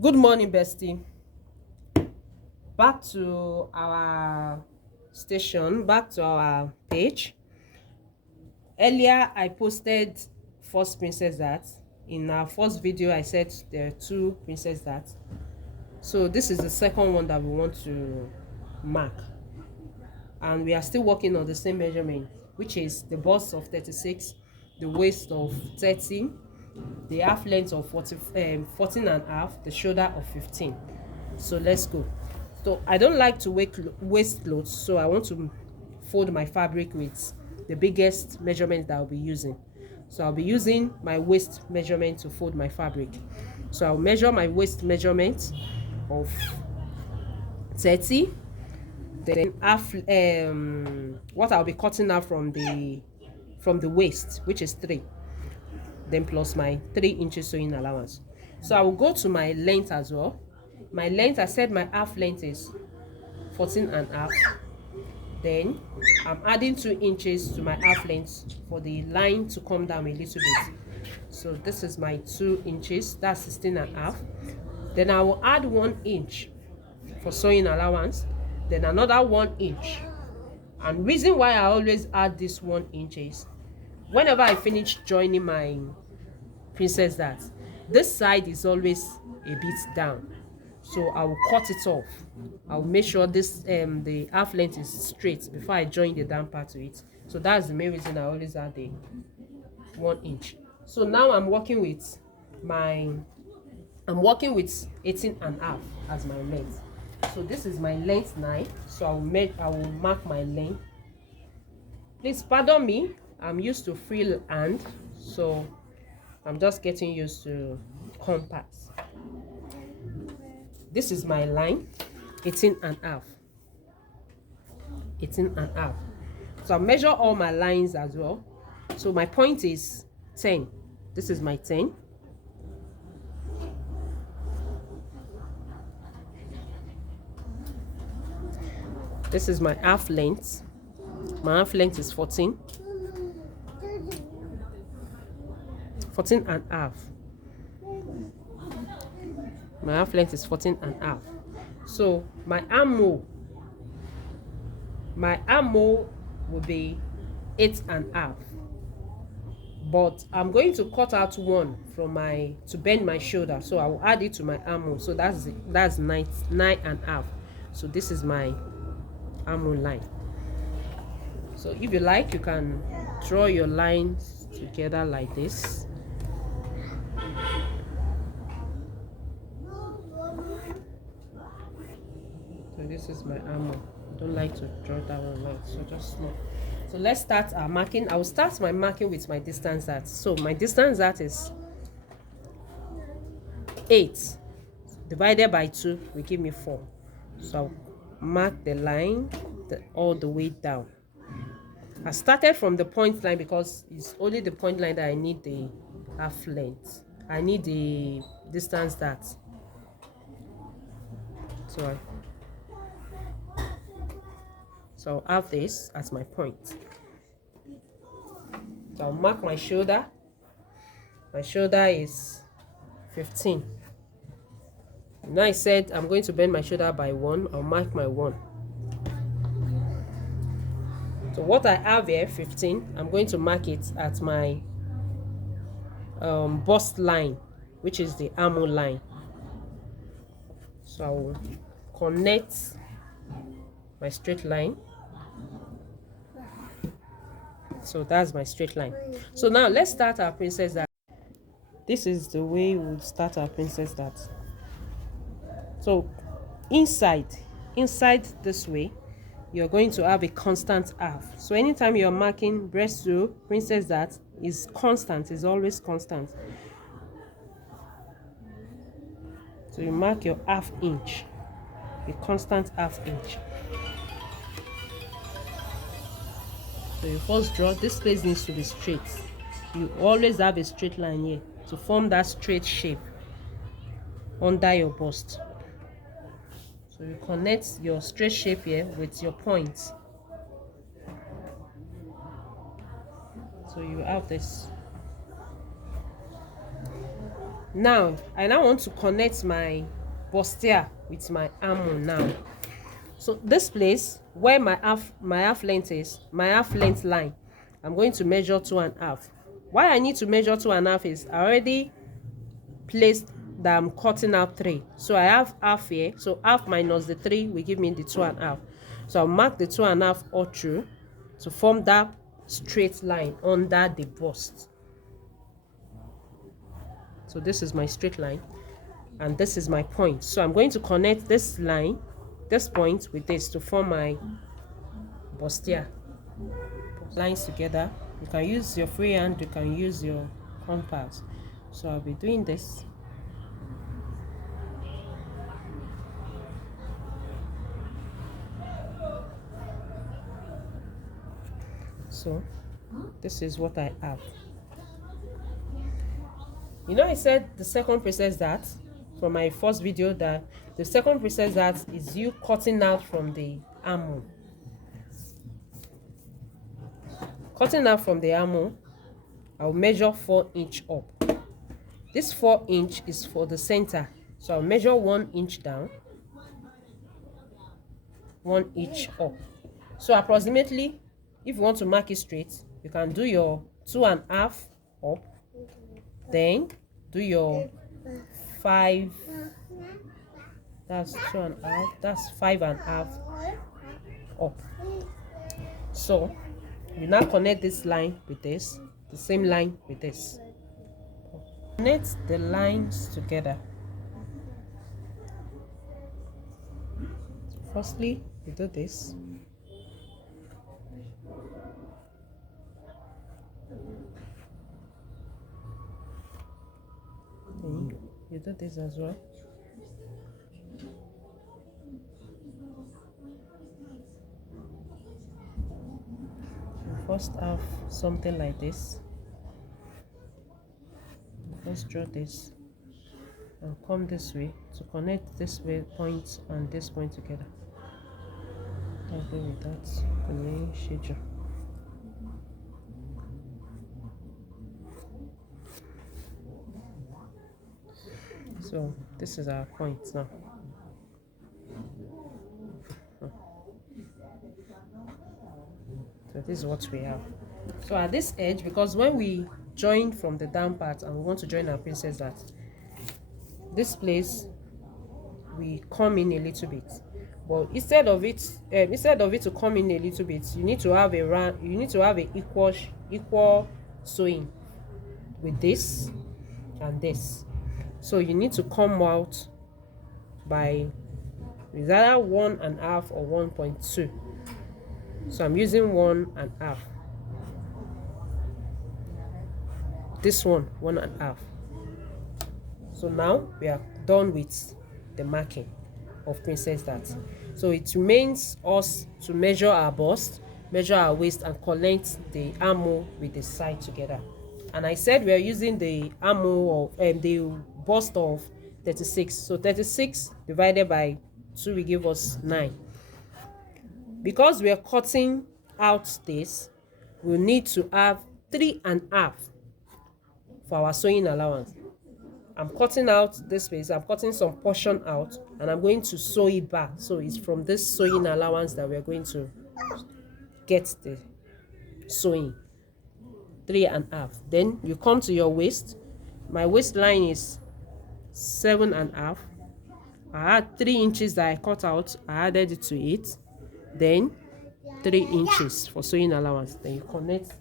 Good morning, bestie. Back to our station, back to our page. Earlier, I posted first princess that. In our first video, I said there are two princess that. So this is the second one that we want to mark. And we are still working on the same measurement, which is the bust of 36, the waist of 30, the half length of 14 and a half, the shoulder of 15. So let's go. So I don't like to waste clothes, so I want to fold my fabric with the biggest measurement that I'll be using. So I'll be using my waist measurement to fold my fabric. So I'll measure my waist measurement of 30, then half what I'll be cutting out from the waist, which is 3, then plus my 3 inches sewing allowance. So I will go to my length as well. My length, I said my half length is 14 and a half. Then I'm adding 2 inches to my half length for the line to come down a little bit. So this is my 2 inches, that's 16 and a half. Then I will add 1 inch for sewing allowance, then another 1 inch. And reason why I always add this 1 inch is whenever I finish joining my princess that, this side is always a bit down, so I will cut it off. I will make sure this the half length is straight before I join the down part to it. So that's the main reason I always add the 1 inch. So now I'm working with 18 and a half as my length. So this is my length 9. So I will mark my length. Please pardon me, I'm used to free hand, so I'm just getting used to compass. This is my line, 18 and a half. 18 and a half. So I'll measure all my lines as well. So my point is 10. This is my 10. This is my half length. My half length is 14. 14 and a half. My half length is 14 and a half. So my armhole will be 8 and a half. But I'm going to cut out 1 from to bend my shoulder, so I will add it to my armhole. So that's 9 and a half. So this is my armhole line. So if you like, you can draw your lines together like this. So this is my armhole. I don't like to draw that one like so, just small. So let's start our marking. I will start my marking with my distance that. So my distance that is 8 divided by 2 will give me 4. So I'll mark the line all the way down. I started from the point line because it's only the point line that I need the half length. I need the distance that. So I'll have this as my point. So I'll mark my shoulder. My shoulder is 15. Now I said I'm going to bend my shoulder by 1. I'll mark my 1. So what I have here, 15, I'm going to mark it at my bust line, which is the armhole line. So I will connect my straight line. So that's my straight line. So now let's start our princess that. This is the way we'll start our princess that. So inside this way, you're going to have a constant half. So anytime you're marking breast sew, princess that is constant, is always constant. So you mark your half inch, a constant half inch. So you first draw, this place needs to be straight. You always have a straight line here to form that straight shape under your bust. So you connect your straight shape here with your point. So you have this. Now I want to connect my bustier with my armhole now. So this place where my half length is, my half length line, I'm going to measure 2.5. Why I need to measure 2.5 is I already placed that I'm cutting out 3. So I have half here. So half minus the 3 will give me the 2.5. So I'll mark the 2.5 all through to form that straight line under the bust. So this is my straight line and this is my point. So I'm going to connect this line, this point with this to form my bustier. Lines together. You can use your free hand, you can use your compass. So I'll be doing this. So this is what I have. You know, I said the second process that from my first video that the second process that is you cutting out from the armhole. Cutting out from the armhole, I'll measure 4 inch up. This 4 inch is for the center. So I'll measure 1 inch down, 1 inch up. So approximately, if you want to mark it straight, you can do your 2.5 up, then do your 5, that's 2.5, that's 5.5 up. So you now connect this line with this, the same line with this. Connect the lines together. Firstly, you do this. Then you do this as well. You first have something like this. You first draw this and come this way to connect this way point and this point together. I'll go with that. Schedule. So this is our point now. So this is what we have. So at this edge, because when we join from the down part and we want to join our princess that, this place we come in a little bit, but instead of it to come in a little bit, you need to have a round, you need to have a equal sewing with this and this. So you need to come out by either 1.5 or 1.2. So I'm using 1.5. This 1.5. So now we are done with the marking of princess dart. So it remains us to measure our bust, measure our waist, and connect the armhole with the side together. And I said we are using the armhole of the bust of 36. So 36 divided by 2 will give us 9. Because we are cutting out this, we need to have 3.5 for our sewing allowance. I'm cutting out this space, I'm cutting some portion out, and I'm going to sew it back. So it's from this sewing allowance that we're going to get the sewing. 3.5. Then you come to your waist. My waistline is 7.5. I had 3 inches that I cut out, I added it to it. Then 3 inches for sewing allowance. Then you connect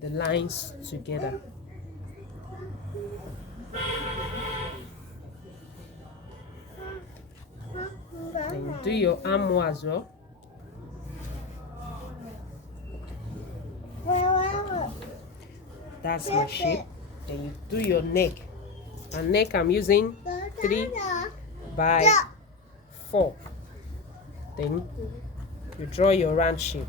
the lines together. Then you do your armhole as well. That's my shape. Then you do your neck. And neck I'm using 3 by 4. Then you draw your round shape.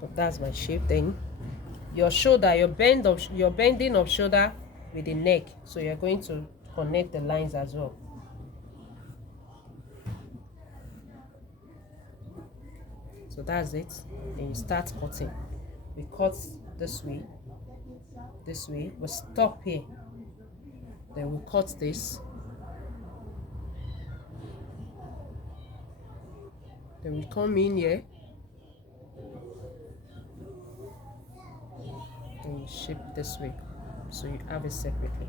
But that's my shape. Then your shoulder, your bending of shoulder with the neck. So you're going to connect the lines as well. So that's it. Then you start cutting. We cut this way this way. We stop here, then we cut this, then we come in here, and you shape this way, so you have it separately.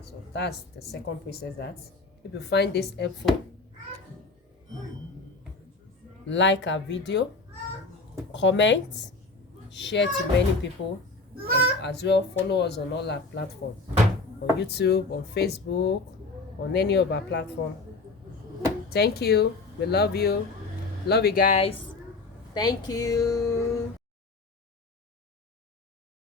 So that's the second process. That if you find this helpful, like our video, comment, share to many people, and as well follow us on all our platforms, on YouTube, on Facebook, on any of our platforms. Thank you. We love you. Love you guys. Thank you.